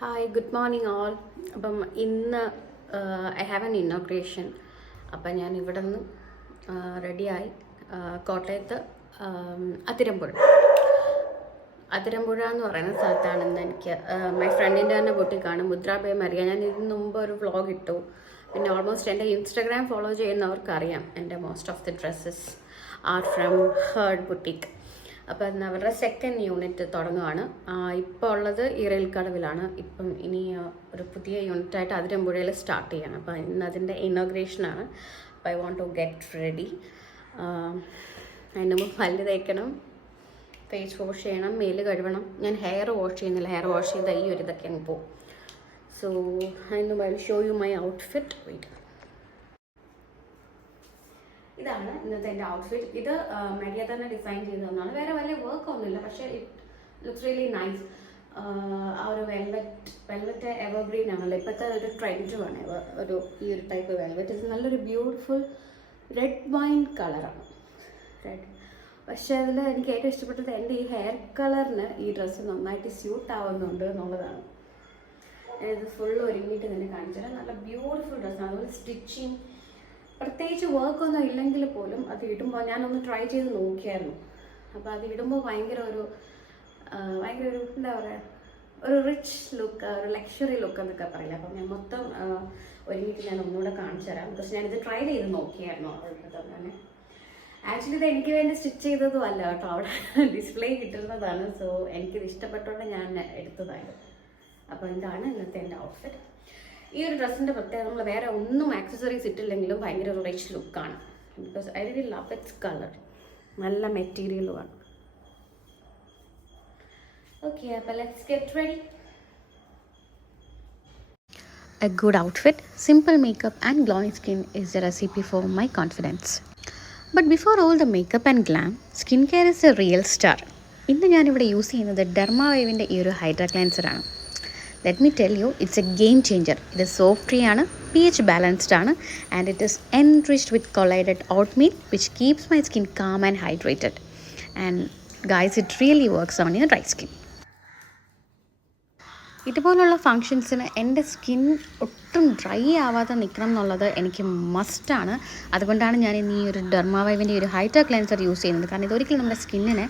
Hi good morning all. അപ്പം ഇന്ന് I have an inauguration. അപ്പം ഞാൻ ഇവിടെ നിന്ന് റെഡിയായി കോട്ടയത്ത് അതിരമ്പുഴ എന്ന് പറയുന്ന സ്ഥലത്താണെന്ന് എനിക്ക് മൈ ഫ്രണ്ടിൻ്റെ തന്നെ ബുട്ടിക്കാണ് മുദ്രാബേ മരിയ. ഞാൻ ഇതിന് മുമ്പ് ഒരു വ്ളോഗ് ഇട്ടു. പിന്നെ ഓൾമോസ്റ്റ് എൻ്റെ ഇൻസ്റ്റഗ്രാം ഫോളോ ചെയ്യുന്നവർക്കറിയാം എൻ്റെ most of the dresses are from Heard boutique. അപ്പം അവരുടെ സെക്കൻഡ് യൂണിറ്റ് തുടങ്ങുകയാണ്. ഇപ്പോൾ ഉള്ളത് ഈറയിൽക്കടവിലാണ്. ഇപ്പം ഇനി ഒരു പുതിയ യൂണിറ്റായിട്ട് അതിരമ്പുഴയിൽ സ്റ്റാർട്ട് ചെയ്യണം. അപ്പം ഇന്ന് അതിൻ്റെ ഇനോഗ്രേഷനാണ്. അപ്പം I want to get ready. അതിന് മുമ്പ് പല്ല് തേക്കണം, ഫേസ് വാഷ് ചെയ്യണം, മേല് കഴുകണം. ഞാൻ ഹെയർ വാഷ് ചെയ്യുന്നില്ല. ഹെയർ വാഷ് ചെയ്താൽ ഈ ഒരു ഇതൊക്കെ അങ്ങ് പോകും. സോ അതിന് I will show you my outfit. Wait, ഇതാണ് ഇന്നത്തെ എൻ്റെ ഔട്ട്ഫിറ്റ്. ഇത് മരിയ തന്നെ ഡിസൈൻ ചെയ്ത് തന്നാണ്. വേറെ വലിയ വർക്ക് ഒന്നുമില്ല, പക്ഷേ ഇറ്റ് ലുക്സ് റിയലി നൈസ്. ആ ഒരു വെൽവെറ്റ് എവർഗ്രീൻ ആണല്ലോ ഇപ്പോഴത്തെ ഒരു ട്രെൻഡുമാണ്. ഒരു ഈ ഒരു ടൈപ്പ് വെൽവെറ്റ്. ഇത് നല്ലൊരു ബ്യൂട്ടിഫുൾ റെഡ് വൈൻ കളറാണ്. റെഡ്, പക്ഷേ അതിൽ എനിക്ക് ഏറ്റവും ഇഷ്ടപ്പെട്ടത് എൻ്റെ ഈ ഹെയർ കളറിന് ഈ ഡ്രസ്സ് നന്നായിട്ട് സ്യൂട്ട് ആവുന്നുണ്ട് എന്നുള്ളതാണ്. ഇത് ഫുൾ ഒരുങ്ങിയിട്ട് തന്നെ കാണിച്ചാൽ നല്ല ബ്യൂട്ടിഫുൾ ഡ്രസ്സാണ്. അതുപോലെ സ്റ്റിച്ചിങ് പ്രത്യേകിച്ച് വർക്കൊന്നും ഇല്ലെങ്കിൽ പോലും അത് ഇടുമ്പോൾ ഞാനൊന്ന് ട്രൈ ചെയ്ത് നോക്കിയായിരുന്നു. അപ്പോൾ അത് ഇടുമ്പോൾ ഭയങ്കര ഒരു എന്താ പറയുക, ഒരു റിച്ച് ലുക്ക്, ഒരു ലക്ഷറി ലുക്ക് എന്നൊക്കെ പറയില്ല. അപ്പം ഞാൻ മൊത്തം ഒരുങ്ങിയിട്ട് ഞാൻ ഒന്നുകൂടെ കാണിച്ചു തരാം. ബിക്കോസ് ഞാനിത് ട്രൈ ചെയ്ത് നോക്കിയായിരുന്നു അവരുടെ തന്നെ. ആക്ച്വലി ഇത് എനിക്ക് വേണ്ടി സ്റ്റിച്ച് ചെയ്തതും അല്ല കേട്ടോ, അവിടെ ഡിസ്പ്ലേ കിട്ടുന്നതാണ്. സോ എനിക്കിത് ഇഷ്ടപ്പെട്ടുകൊണ്ട് ഞാൻ എടുത്തതായിരുന്നു. അപ്പോൾ ഇതാണ് ഇന്നത്തെ എൻ്റെ ഔട്ട്ഫിറ്റ്. ഈ ഒരു ഡ്രസ്സിൻ്റെ പ്രത്യേകത, നമ്മൾ വേറെ ഒന്നും ആക്സസറീസ് ഇട്ടില്ലെങ്കിലും ഭയങ്കര ഒരു റിച്ച് ലുക്കാണ്. Because I really love its colour. നല്ല മെറ്റീരിയലുമാണ്. ഓക്കെ, അപ്പോൾ let's get ready. A good outfit, simple makeup and glowing skin is the recipe for my confidence. But before all the makeup and glam, skincare is a real star. ഇന്ന് ഞാനിവിടെ use ചെയ്യുന്നത് ഡെർമാവേവിൻ്റെ ഈ ഒരു hydra ക്ലെൻസറാണ്. Let me tell you, it's a game changer. ഇത് soap free ആണ്, pH balanced ആണ്, and it is enriched with collated oatmeal which keeps my skin calm and hydrated. And guys, it really works on your dry skin. ഇതുപോലുള്ള ഫങ്ഷൻസിന് എൻ്റെ skin ഒട്ടും dry ആവാതെ നിൽക്കണം എന്നുള്ളത് എനിക്ക് മസ്റ്റാണ്. അതുകൊണ്ടാണ് ഞാൻ ഇന്ന് ഈ ഒരു ഡെർമാവൈവിൻ്റെ ഒരു ഹൈഡ്രാ ക്ലെൻസർ യൂസ് ചെയ്യുന്നത്. കാരണം ഇതൊരിക്കലും നമ്മുടെ സ്കിന്നിനെ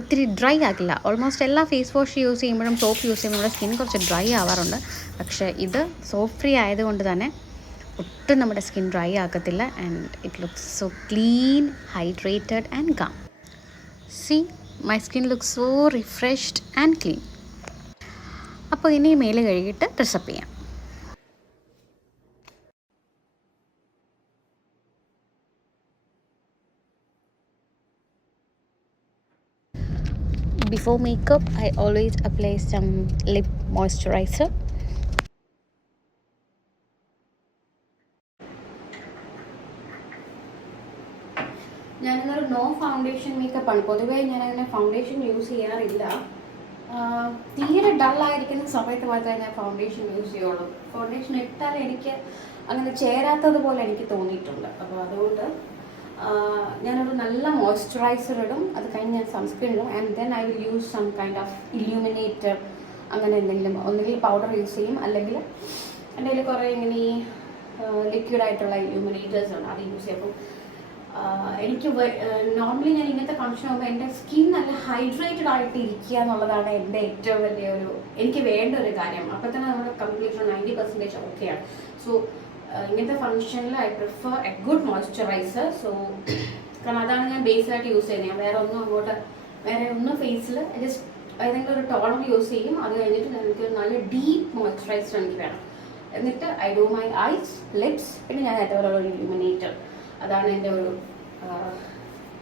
ഒത്തിരി ഡ്രൈ ആക്കില്ല. ഓൾമോസ്റ്റ് എല്ലാ ഫേസ് വാഷ് യൂസ് ചെയ്യുമ്പോഴും സോപ്പ് യൂസ് ചെയ്യുമ്പോൾ നമ്മുടെ സ്കിൻ കുറച്ച് ഡ്രൈ ആവാറുണ്ട്. പക്ഷേ ഇത് സോപ്പ് ഫ്രീ ആയതുകൊണ്ട് തന്നെ ഒട്ടും നമ്മുടെ സ്കിൻ ഡ്രൈ ആക്കത്തില്ല. And it looks so clean, hydrated and calm. See, my skin looks so refreshed and clean. അപ്പോൾ ഇനി മേല് കഴുകിയിട്ട് ഡ്രസ്സപ്പ് ചെയ്യാം. Before makeup, I always apply some lip moisturizer. ഞാനിന്നൊരു നോ ഫൗണ്ടേഷൻ മേക്കപ്പാണ്. പൊതുവേ ഞാനങ്ങനെ ഫൗണ്ടേഷൻ യൂസ് ചെയ്യാറില്ല. തീരെ ഡള്ളായിരിക്കുന്ന സമയത്ത് മാത്രമേ ഞാൻ ഫൗണ്ടേഷൻ യൂസ് ചെയ്യുള്ളൂ. ഫൗണ്ടേഷൻ ഇട്ടാൽ എനിക്ക് അങ്ങനെ ചേരാത്തതുപോലെ എനിക്ക് തോന്നിയിട്ടുണ്ട്. അപ്പോൾ അതുകൊണ്ട് ഞാനൊരു നല്ല മോയ്സ്ചറൈസർ ഇടും. അത് കഴിഞ്ഞ് ഞാൻ സൺസ്ക്രീൻ ഇടും. And then I will use some kind of illuminator, അങ്ങനെ എന്തെങ്കിലും. ഒന്നുകിൽ പൗഡർ യൂസ് ചെയ്യും, അല്ലെങ്കിൽ എൻ്റെ കയ്യിൽ കുറേ ഇങ്ങനെ ഈ ലിക്വിഡായിട്ടുള്ള ഇല്യൂമിനേറ്റേഴ്സ് ഉണ്ട്, അത് യൂസ് ചെയ്യും. എനിക്ക് നോർമലി ഞാൻ ഇങ്ങനത്തെ ഫംഗ്ഷൻ ആകുമ്പോൾ എൻ്റെ സ്കിൻ നല്ല ഹൈഡ്രേറ്റഡ് ആയിട്ട് ഇരിക്കുക എന്നുള്ളതാണ് എൻ്റെ ഏറ്റവും വലിയൊരു എനിക്ക് വേണ്ട ഒരു കാര്യം. അപ്പോൾ തന്നെ നമ്മുടെ കംപ്ലീറ്റ് 90% ഓക്കെയാണ്. സോ ഇങ്ങനത്തെ ഫംഗ്ഷനിൽ I prefer A good moisturiser. So കാരണം അതാണ് ഞാൻ ബേസായിട്ട് യൂസ് ചെയ്യുന്നത്. ഞാൻ വേറെ ഒന്നും ഫേസിൽ ജസ്റ്റ് ഏതെങ്കിലും ഒരു ടോണർ യൂസ് ചെയ്യും. അത് കഴിഞ്ഞിട്ട് എനിക്ക് നല്ല ഡീപ്പ് മോയ്സ്ചറൈസർ എനിക്ക് വേണം. എന്നിട്ട് I do my eyes, lips, പിന്നെ ഞാൻ ഏറ്റവും ഒരു ഇല്യൂമിനേറ്റർ. അതാണ് എൻ്റെ ഒരു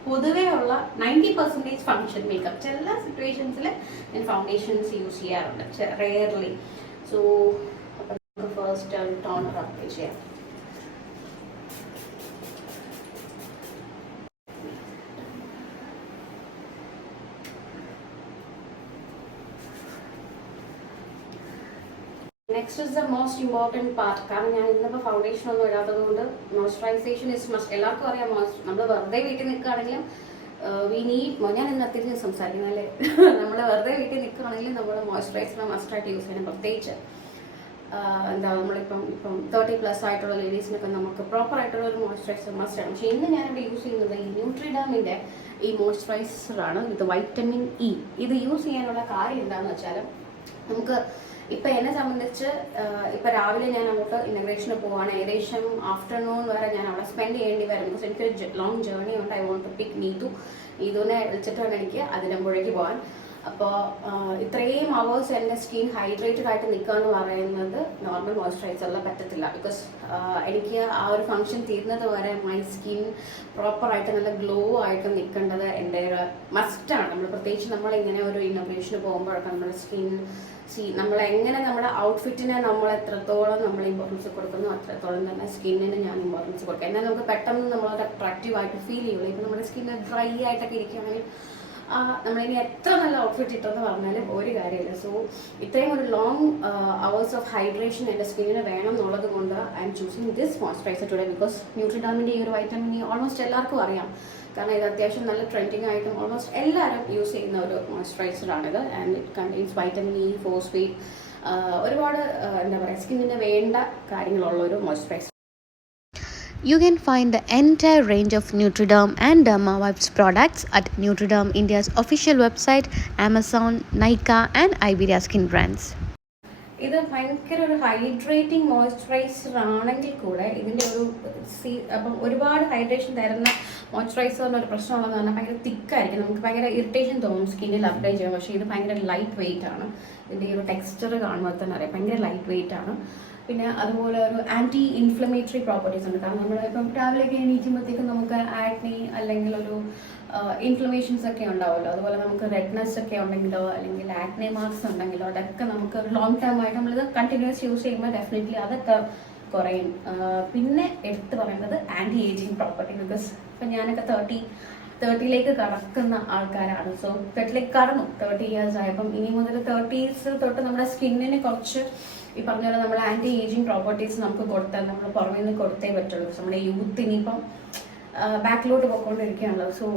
പൊതുവേ ഉള്ള 90% ഫങ്ഷൻ മേക്കപ്പ്. ചില സിറ്റുവേഷൻസിൽ ഞാൻ ഫൗണ്ടേഷൻസ് യൂസ് ചെയ്യാറുണ്ട്, റെയർലി. സോ അപ്പം നമുക്ക് ഫസ്റ്റ് ടോണർ അപ്ലൈ ചെയ്യാം. Next is the most important part. കാരണം ഞാൻ ഇന്നിപ്പോൾ ഫൗണ്ടേഷൻ ഒന്നും ഇടാത്തത് കൊണ്ട് മോയ്സ്ചറൈസേഷൻ ഇസ് മസ്റ്റ്. എല്ലാവർക്കും അറിയാം, നമ്മൾ വെറുതെ വീട്ടിൽ നിൽക്കുകയാണെങ്കിലും വി നീഡ്, ഞാൻ ഇന്ന് അത്യാവശ്യം സംസാരിക്കുന്നത് അല്ലേ, നമ്മൾ വെറുതെ വീട്ടിൽ നിൽക്കുകയാണെങ്കിൽ നമ്മൾ മോയ്സ്ചറൈസർ മസ്റ്റായിട്ട് യൂസ് ചെയ്യണം. പ്രത്യേകിച്ച് എന്താ നമ്മളിപ്പം 30+ ആയിട്ടുള്ള ലേഡീസിനൊക്കെ നമുക്ക് പ്രോപ്പറായിട്ടുള്ള ഒരു മോയ്സ്ചറൈസർ മസ്റ്റാണ്. പക്ഷേ ഇന്ന് ഞാനിവിടെ യൂസ് ചെയ്യുന്നത് ഈ ന്യൂട്രിഡാമിൻ്റെ ഈ മോയ്സ്ചറൈസറാണ് വിത്ത് വൈറ്റമിൻ ഇ. ഇത് യൂസ് ചെയ്യാനുള്ള കാര്യം എന്താണെന്ന് വെച്ചാൽ, നമുക്ക് ഇപ്പം എന്നെ സംബന്ധിച്ച് ഇപ്പം രാവിലെ ഞാൻ അങ്ങോട്ട് ഇനഗ്രേഷന് പോവാണ്, ഏകദേശം ആഫ്റ്റർനൂൺ വരെ ഞാൻ അവിടെ സ്പെൻഡ് ചെയ്യേണ്ടി വരും. ബിക്കോസ് എനിക്കൊരു ലോങ് ജേർണി ഉണ്ട്. ഐ വോണ്ട് ടു പിക്ക് നീതുനെ വിളിച്ചിട്ട് വേണം എനിക്ക് അതിലമ്പുഴയ്ക്ക് പോകാൻ. അപ്പോൾ ഇത്രയും അവേഴ്സ് എൻ്റെ സ്കിൻ ഹൈഡ്രേറ്റഡ് ആയിട്ട് നിൽക്കുക എന്ന് പറയുന്നത് നോർമൽ മോയ്സ്ചറൈസറിൽ പറ്റത്തില്ല. ബിക്കോസ് എനിക്ക് ആ ഒരു ഫങ്ഷൻ തീരുന്നത് വരെ മൈ സ്കിൻ പ്രോപ്പറായിട്ട് നല്ല ഗ്ലോ ആയിട്ട് നിൽക്കേണ്ടത് എൻ്റെ ഒരു മസ്റ്റാണ്. നമ്മൾ പ്രത്യേകിച്ച് നമ്മളിങ്ങനെ ഒരു ഇന്നോഗ്രേഷന് പോകുമ്പോഴൊക്കെ നമ്മുടെ സ്കിൻ നമ്മളെങ്ങനെ നമ്മുടെ ഔട്ട്ഫിറ്റിനെ നമ്മൾ എത്രത്തോളം നമ്മൾ ഇമ്പോർട്ടൻസ് കൊടുക്കുന്നു അത്രത്തോളം തന്നെ സ്കിന്നിന് ഞാൻ ഇമ്പോർട്ടൻസ് കൊടുക്കും. എന്നാൽ നമുക്ക് പെട്ടെന്ന് നമ്മളത് അട്രാക്റ്റീവ് ആയിട്ട് ഫീൽ ചെയ്യുള്ളൂ. ഇപ്പം നമ്മുടെ സ്കിന്ന് ഡ്രൈ ആയിട്ടൊക്കെ ഇരിക്കുകയാണെങ്കിൽ നമ്മളിനി എത്ര നല്ല ഔട്ട്ഫിറ്റ് ഇട്ടെന്ന് പറഞ്ഞാലും ഒരു കാര്യമില്ല. സോ ഇത്രയും ഒരു ലോങ് അവേഴ്സ് ഓഫ് ഹൈഡ്രേഷൻ എൻ്റെ സ്കിന്നിന് വേണം എന്നുള്ളത് കൊണ്ട് I'm choosing this moisturizer today. Because ന്യൂട്രിഡാമിൻ്റെ ഈ ഒരു വൈറ്റമിൻ ഇ ഓൾമോസ്റ്റ് എല്ലാവർക്കും അറിയാം. കാരണം ഇത് അത്യാവശ്യം നല്ല ട്രെൻഡിങ് ആയിട്ടും ഓൾമോസ്റ്റ് എല്ലാവരും യൂസ് ചെയ്യുന്ന ഒരു മോയ്സ്ചറൈസറാണിത്. And it contains vitamin E, phosphate, ഒരുപാട് എന്താ പറയുക സ്കിന്നിന് വേണ്ട കാര്യങ്ങളുള്ള ഒരു moisturizer. You can find the entire range of Nutriderm and Dermawipes products at Nutriderm India's official website, Amazon, Nykaa and Iberia Skin brands. ഇത് ഭയങ്കര ഒരു ഹൈഡ്രേറ്റിംഗ് മോയ്സ്ചറൈസർ ആണെങ്കിൽ കൂടെ ഇതിൻ്റെ ഒരു അപ്പം ഒരുപാട് ഹൈഡ്രേഷൻ തരുന്ന മോയ്സ്ചറൈസറിന് ഒരു പ്രശ്നമുള്ളതെന്ന് പറഞ്ഞാൽ ഭയങ്കര തിക്കായിരിക്കും. നമുക്ക് ഭയങ്കര ഇറിറ്റേഷൻ തോന്നും സ്കിന്നിൽ അപ്ലൈ ചെയ്യാം. പക്ഷേ ഇത് ഭയങ്കര ലൈറ്റ് വെയിറ്റ് ആണ്. ഇതിൻ്റെ ഈ ഒരു ടെക്സ്ചർ കാണുമ്പോൾ തന്നെ അറിയാം ഭയങ്കര ലൈറ്റ് വെയിറ്റ് ആണ്. പിന്നെ അതുപോലെ ഒരു ആൻറ്റി ഇൻഫ്ലമേറ്ററി പ്രോപ്പർട്ടീസ് ഉണ്ട്. കാരണം നമ്മൾ ഇപ്പം രാവിലെയൊക്കെ എണീക്കുമ്പോഴത്തേക്കും നമുക്ക് ആക്നി അല്ലെങ്കിൽ ഒരു ഇൻഫ്ലമേഷൻസ് ഒക്കെ ഉണ്ടാവുമല്ലോ. അതുപോലെ നമുക്ക് റെഡ്നെസ് ഒക്കെ ഉണ്ടെങ്കിലോ അല്ലെങ്കിൽ ആക്നെ മാർക്സ് ഉണ്ടെങ്കിലോ അതൊക്കെ നമുക്ക് ഒരു ലോങ് ടേം ആയിട്ട് നമ്മളിത് കണ്ടിന്യൂസ് യൂസ് ചെയ്യുമ്പോൾ ഡെഫിനറ്റ്ലി അതൊക്കെ കുറയും. പിന്നെ എടുത്ത് പറയുന്നത് ആൻറ്റി ഏജിങ് പ്രോപ്പർട്ടി. ബിക്കോസ് ഇപ്പം ഞാനൊക്കെ 30ലേക്ക് കടക്കുന്ന ആൾക്കാരാണ്. സോ 30ലേക്ക് കടന്നു, 30 ഇയേഴ്സ് ആയപ്പം ഇനി മുതൽ 30s തൊട്ട് നമ്മുടെ സ്കിന്നിന് കുറച്ച് ഈ പറഞ്ഞ പോലെ നമ്മൾ ആൻറ്റി ഏജിങ് പ്രോപ്പർട്ടീസ് നമുക്ക് കൊടുത്താൽ നമ്മൾ പുറമേ നിന്ന് കൊടുത്തേ പറ്റുള്ളൂ. നമ്മുടെ യൂത്ത് ഇനിയിപ്പം ബാക്കിലോട്ട് പോയിക്കൊണ്ടിരിക്കുകയാണല്ലോ. സോ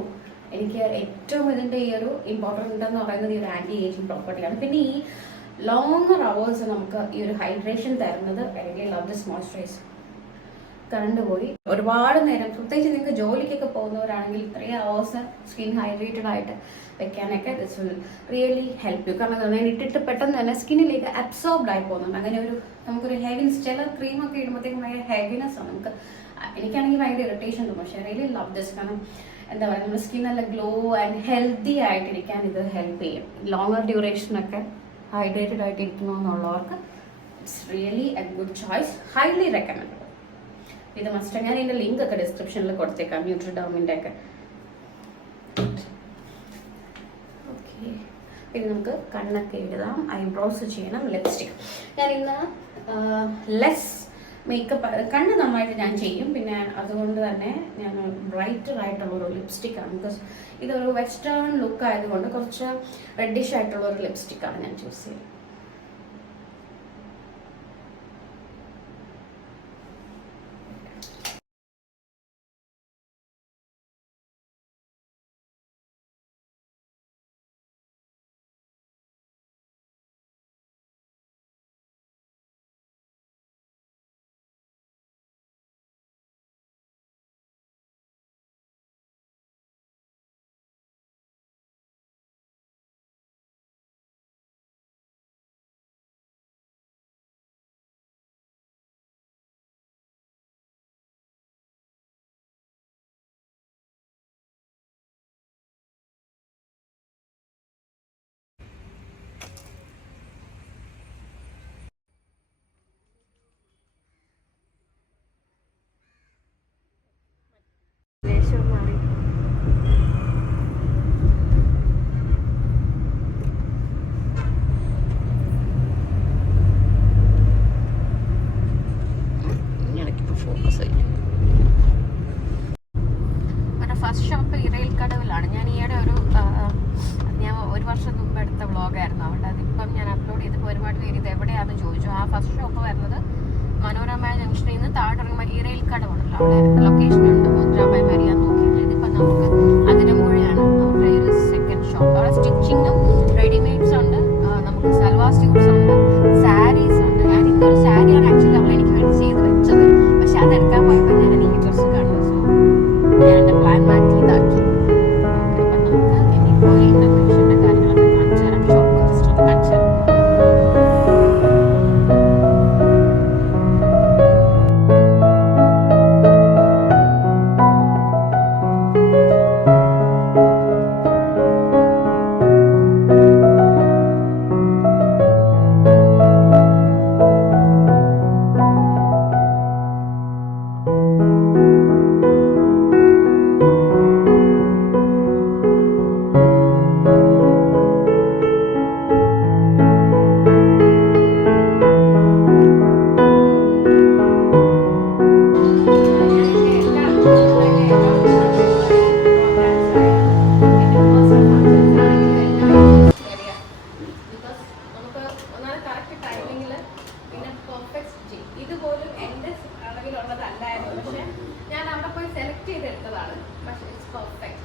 എനിക്ക് ഏറ്റവും ഇതിൻ്റെ ഈ ഒരു ഇമ്പോർട്ടൻ്റ് എന്ന് പറയുന്നത് ഈ ഒരു ആൻറ്റി ഏജിങ് പ്രോപ്പർട്ടിയാണ്. പിന്നെ ഈ ലോങ്ങർ അവേഴ്സ് നമുക്ക് ഈ ഒരു ഹൈഡ്രേഷൻ തരുന്നത് I really love this moisturiser. Current പോയി ഒരുപാട് നേരം, പ്രത്യേകിച്ച് നിങ്ങൾക്ക് ജോലിക്കൊക്കെ പോകുന്നവരാണെങ്കിൽ ഇത്രയും അവേഴ്സ് സ്കിൻ ഹൈഡ്രേറ്റഡ് ആയിട്ട് വെക്കാനൊക്കെ this will really help you. കാരണം ഞാൻ ഇട്ടിട്ട് പെട്ടെന്ന് തന്നെ സ്കിന്നിലേക്ക് അബ്സോർബ്ഡ് ആയി പോകുന്നുണ്ട്. അങ്ങനെ ഒരു നമുക്കൊരു ഹെവിനെസ്, ചില ക്രീമൊക്കെ ഇടുമ്പോഴത്തേക്കും ഭയങ്കര ഹെവിനെസ് ആണ്. എനിക്കാണെങ്കിൽ ഭയങ്കര ഇറിറ്റേഷൻ തോന്നും. പക്ഷേ റിയലി ലവ് ദിസ്. കാരണം എന്താ പറയുക, നമ്മുടെ സ്കിൻ നല്ല ഗ്ലോ ആൻഡ് ഹെൽത്തി ആയിട്ടിരിക്കാൻ ഇത് ഹെൽപ്പ് ചെയ്യും. ലോങ്ങർ ഡ്യൂറേഷനൊക്കെ ഹൈഡ്രേറ്റഡ് ആയിട്ട് ഇരിക്കണമെന്നുള്ളവർക്ക് it's really a good choice. Highly recommend. ഇത് മസ്റ്റ്. ഞാൻ ഇതിൻ്റെ ലിങ്ക് ഒക്കെ ഡിസ്ക്രിപ്ഷനിൽ കൊടുത്തേക്കാം, ന്യൂട്രിഡാമിൻ്റെ ഒക്കെ. ഓക്കെ, പിന്നെ നമുക്ക് കണ്ണൊക്കെ എഴുതാം, ഐബ്രോസ് ചെയ്യണം, ലിപ്സ്റ്റിക്. ഞാൻ ഇന്ന് ലെസ് മേക്കപ്പ്, കണ്ണ് നന്നായിട്ട് ഞാൻ ചെയ്യും. പിന്നെ അതുകൊണ്ട് തന്നെ ഞാൻ ബ്രൈറ്റർ ആയിട്ടുള്ളൊരു ലിപ്സ്റ്റിക്കാണ്. ബിക്കോസ് ഇതൊരു വെസ്റ്റേൺ ലുക്ക് ആയതുകൊണ്ട് കുറച്ച് റെഡിഷ് ആയിട്ടുള്ളൊരു ലിപ്സ്റ്റിക്കാണ് ഞാൻ ചൂസ് ചെയ്യുന്നത്. ഫസ്റ്റ് ഷോപ്പ് ഇരയിൽക്കടവിലാണ്. ഞാൻ ഈയിടെ ഞാൻ ഒരു വർഷം മുമ്പ് എടുത്ത വ്ളോഗായിരുന്നു. അവിടെ അതിപ്പം ഞാൻ അപ്ലോഡ് ചെയ്തപ്പോൾ ഒരുപാട് പേര് ഇത് എവിടെയാണെന്ന് ചോദിച്ചു. ആ ഫസ്റ്റ് ഷോപ്പ് വരുന്നത് മനോരമ ജംഗ്ഷനിൽ നിന്ന് താഴോട്ടിറങ്ങുമ്പോൾ ഇരയിൽക്കടവാണല്ലോ, അവിടെ ലൊക്കേഷൻ ഉണ്ട്. മുദ്രാബായി മരിയാൻ നോക്കിയാൽ ഇതിപ്പം നമുക്ക് അതിരമ്പുഴയാണ് ലെവലിലുള്ളതല്ലായിരുന്നു. പക്ഷെ ഞാൻ അവിടെ പോയി സെലക്ട് ചെയ്തെടുത്തതാണ്. പക്ഷേ ഇറ്റ്സ് പെർഫെക്റ്റ്.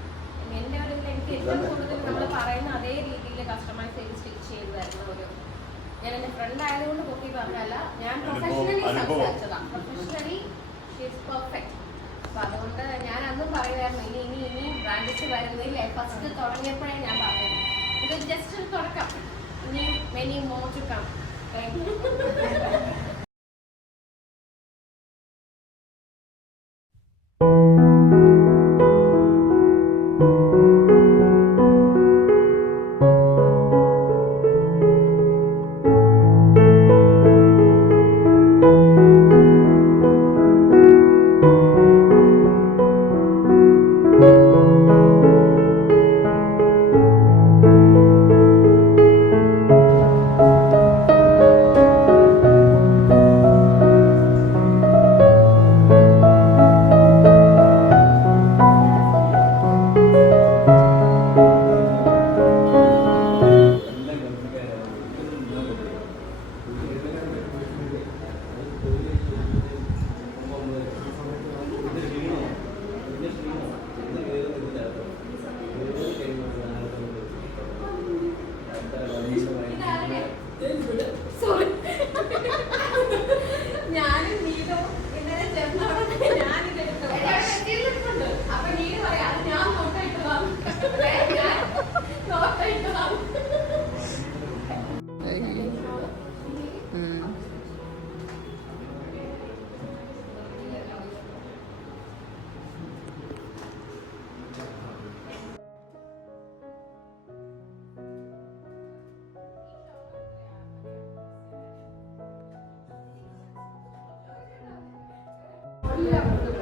എൻ്റെ ഒരു എനിക്ക് ഏറ്റവും കൂടുതൽ നമ്മൾ പറയുന്ന അതേ രീതിയിൽ കസ്റ്റമൈസ് ചെയ്ത് സ്റ്റിച്ച് ചെയ്ത് തരുന്ന ഒരു, ഞാൻ എൻ്റെ ഫ്രണ്ട് ആയതുകൊണ്ട് പൊക്കി പറഞ്ഞല്ല, ഞാൻ പ്രൊഫഷണലി സംസാരിച്ചതാണ്. Professionally she is perfect. അപ്പം അതുകൊണ്ട് ഞാൻ അന്നും പറയുമായിരുന്നു ഇനി ബ്രാൻഡ്സ് വരുന്നില്ലേ. ഫസ്റ്റ് തുടങ്ങിയപ്പോഴേ ഞാൻ പറഞ്ഞത് ഇത് ജസ്റ്റ് ഒരു തുടക്കം, ഇനി many more to come. Thank you. ഇല്ല